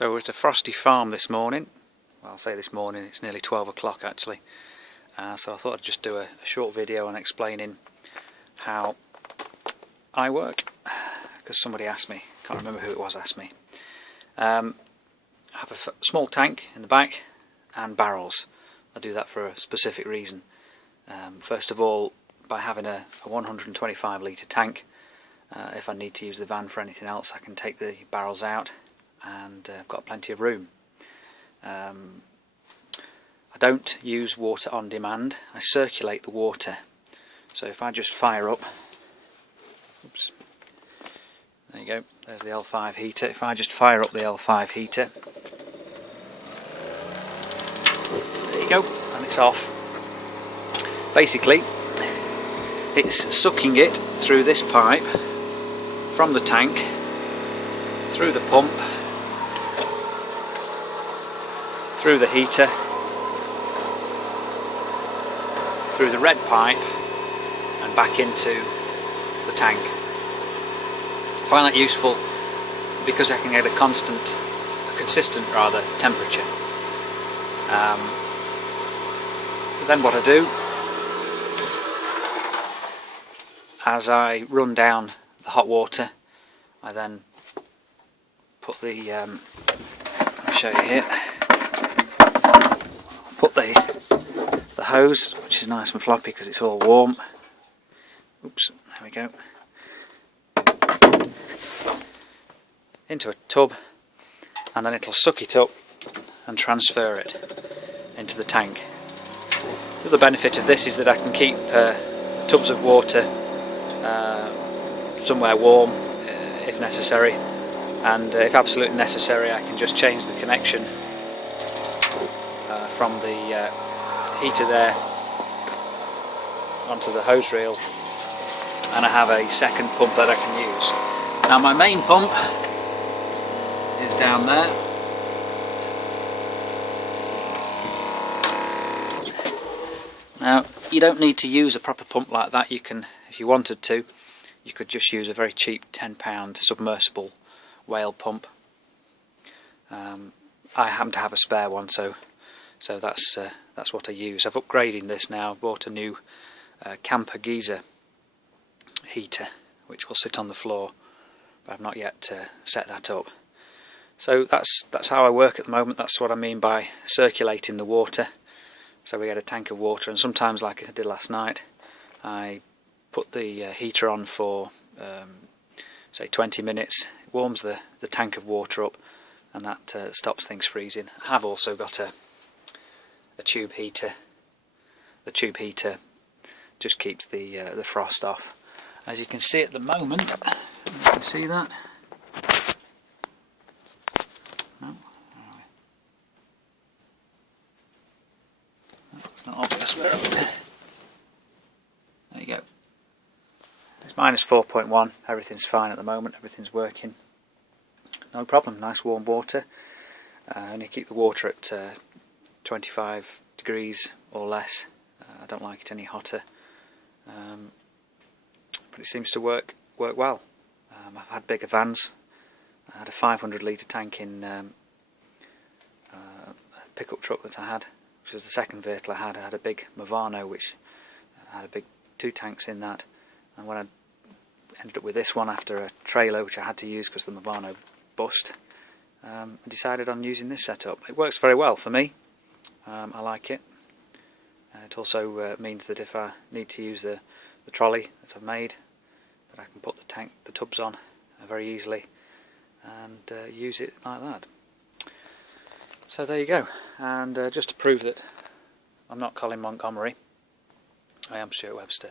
So we're at a frosty farm this morning. Well, I'll say this morning, it's nearly 12 o'clock actually. So I thought I'd just do a short video on explaining how I work, because somebody asked me, can't remember who it was asked me. I have a small tank in the back and barrels. I do that for a specific reason. First of all, by having a 125 litre tank, if I need to use the van for anything else, I can take the barrels out and I've got plenty of room. I don't use water on demand, I circulate the water. So if I just fire up, oops, there you go, there's the L5 heater. If I just fire up the L5 heater, there you go, and it's off. Basically, it's sucking it through this pipe from the tank, through the pump, through the heater, through the red pipe and back into the tank. I find that useful because I can get a consistent temperature. But then what I do, as I run down the hot water, I then put the I'll show you here, put the hose, which is nice and floppy because it's all warm. Oops, there we go. Into a tub, and then it'll suck it up and transfer it into the tank. The other benefit of this is that I can keep tubs of water somewhere warm if necessary, and if absolutely necessary I can just change the connection from the heater there onto the hose reel, and I have a second pump that I can use. Now my main pump is down there. Now you don't need to use a proper pump like that. You can, if you wanted to, you could just use a very cheap £10 submersible whale pump. I happen to have a spare one, so that's what I use. I've upgraded this now. Bought a new Camper Geyser heater, which will sit on the floor, but I've not yet set that up. So that's how I work at the moment. That's what I mean by circulating the water. So we get a tank of water, and sometimes, like I did last night, I put the heater on for say 20 minutes. It warms the tank of water up, and that stops things freezing. I have also got a tube heater. The tube heater just keeps the frost off. As you can see at the moment, you can see that. No, that's not obvious. There you go. It's minus 4.1. Everything's fine at the moment. Everything's working. No problem. Nice warm water. Only keep the water at 25 degrees or less. I don't like it any hotter, but it seems to work well. I've had bigger vans. I had a 500 litre tank in a pickup truck that I had, which was the second vehicle I had. I had a big Movano, which had a big 2 tanks in that, and when I ended up with this one after a trailer which I had to use because the Movano bust, I decided on using this setup. It works very well for me. I like it. It also means that if I need to use the trolley that I've made, that I can put the tubs on very easily and use it like that. So there you go. And just to prove that I'm not Colin Montgomery, I am Stuart Webster.